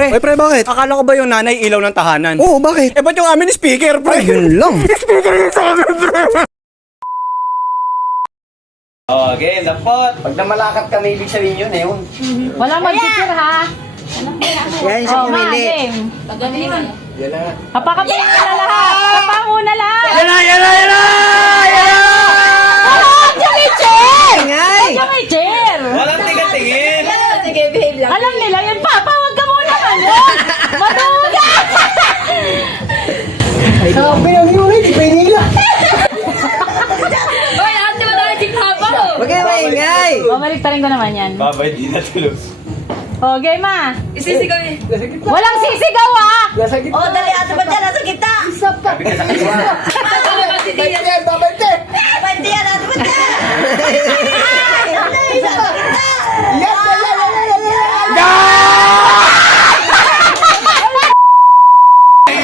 pre. Ay, pre, bakit? Akala ko ba yung nanay ilaw ng tahanan? Oo, bakit? Eh, ba't yung amin speaker, pre? Ay, yun lang. Speaker yung sa amin, pre. Oh, game, dapat. Pag namalakat kami, ibig sabihin yun eh. Wala mag-picture ha. Yan siya Oh, ma, pumili. game. Yan na. Kapakapin mo na lahat. Kapa muna lahat. Yan na! Yan na! Yan na! Yan na! Diyan may chair! Ingay! Diyan may chair! Walang tingin-tingin. Sige, behave lang. Alam nila yun, Papa, wag ka muna ano. Maduga! Sabi ang unit, ipay nila. Hoy, ate mo tayo si Papa ko. Huwag kayo maingay. Babalik ko naman yan. Babay, di na tulog. O, game ma. Isisigaw eh. Walang sisigaw ah! Oh, dali, ate ba dyan? Nasa kita. Sabi ka sa kaliwa. Ate mo ba si Tia? Babante! Babante yan, ate ba dyan? Ay, dali, nasa kita.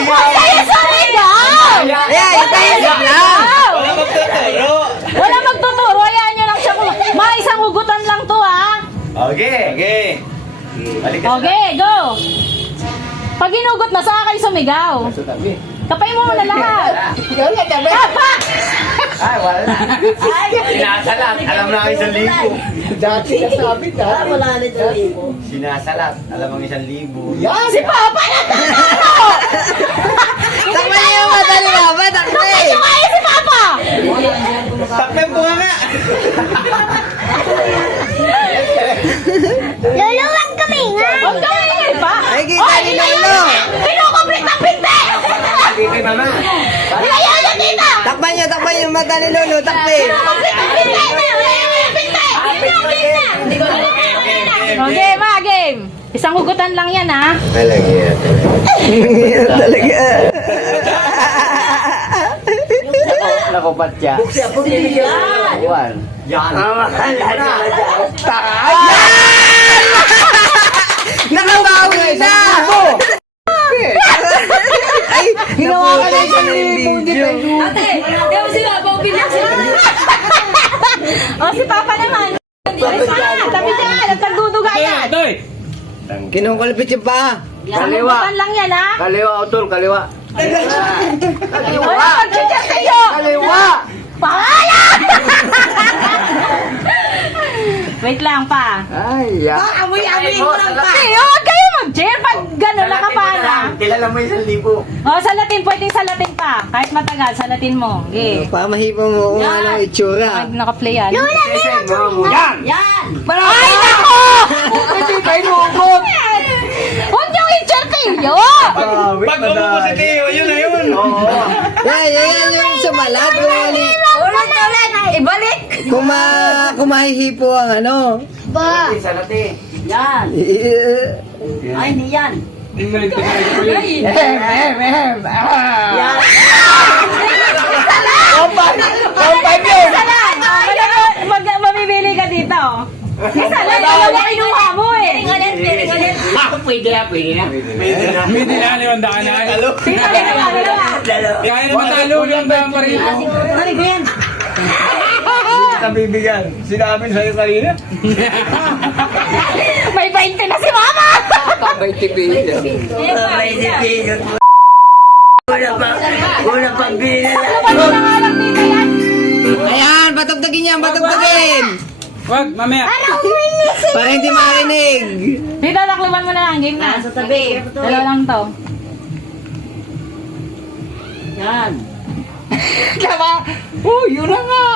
Kaya sumigaw! Ayan, ipay lang. Wala magtuturo. Wala magtuturo, hayaan nyo lang siya. Isang hugutan lang to ah. Okay, okay. Balik ka Okay, go! Pag hinugot na, saka kayo sumigaw. sa tabi. Kapay mo muna lahat. Kapa! Ay, wala. Sinasalat. Alam na ang 1,000. Dati nasabi, dati. Wala na dyan, Ibo. Sinasalat. Alam ang 1,000. Yan! Si Papa na tatalo! Takpan niyo yung mata ni Papa, takpan! Kaya si Papa! Takpan po nga. Lolo, wag kami nga! Wag kami nga pa! Ay, kita ni Lolo! Pinukomplit ang pinte! Dito, mama. Ilayo na dito! Takpan yung mata ni Lolo, takpan! Pinukomplit ang pinte! Ilayo na pinte! Hindi ko na. Okay, ma, game! Isang hugutan lang yan, ha? Talaga yan. Talaga. Nakupat siya. Yan. Yan. Nakabawi na! Ay, ginawa ka na siya ng video. Ate, di mo si Papa umiyak siya. O, si Papa naman! Ay, pa! Tabi dyan! Nagkaduduga yan! Kinukulpit yung pa. Isang hugutan lang yan, ha? Kaliwa, utol, kaliwa. Wala mag-check sa'yo! Kaliwa! Pangalan! Wait lang pa. Ay, yan. Amoy-amoy mo lang pa. Hey, huwag kayo mag-cheer pag gano'n nakapana. Kilala mo 1,000. O, sa Latin, pwedeng sa Latin pa. Kahit matagal, sa Latin mo. Okay. Pamahipa mo kung anong itsura. Pag naka-play yan. Yan! Yan. Ay, nako! Huwag niyong i-cheer kayo! Pag umupo si Teo, yun na yun. Oo. Yan yung sumalat. Ulit. Ibalik. Kumahihipo ang ano. Salate. Yan. Ay, hindi yan. Yan. Mamimili ka dito. Isa lang, dalawa kinuha mo eh. Piring ulit. Pwede na. Hindi na limandaan na. Sino kinuha? Kaya na matalo lang ba ang marino? Ano ko yan? Bibigyan. Sinabi sa'yo kanina. May 20 na si Mama! May tipid. Una pang binila. Ano ba na nga lang dito yan? Ayan, patugtugin yan, patugtugin. Wag, mamaya. Para hindi marinig. Dito, takluban mo na lang. Game na. Sa tabi. Dalawa lang to. Yan. Yun na nga.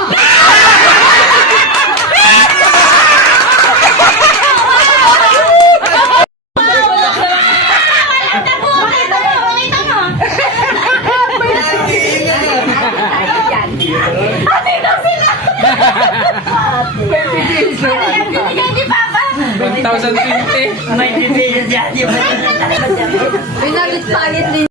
Hindi Papa! 1,020. May bibigyan dyan. Pinalit-palit din.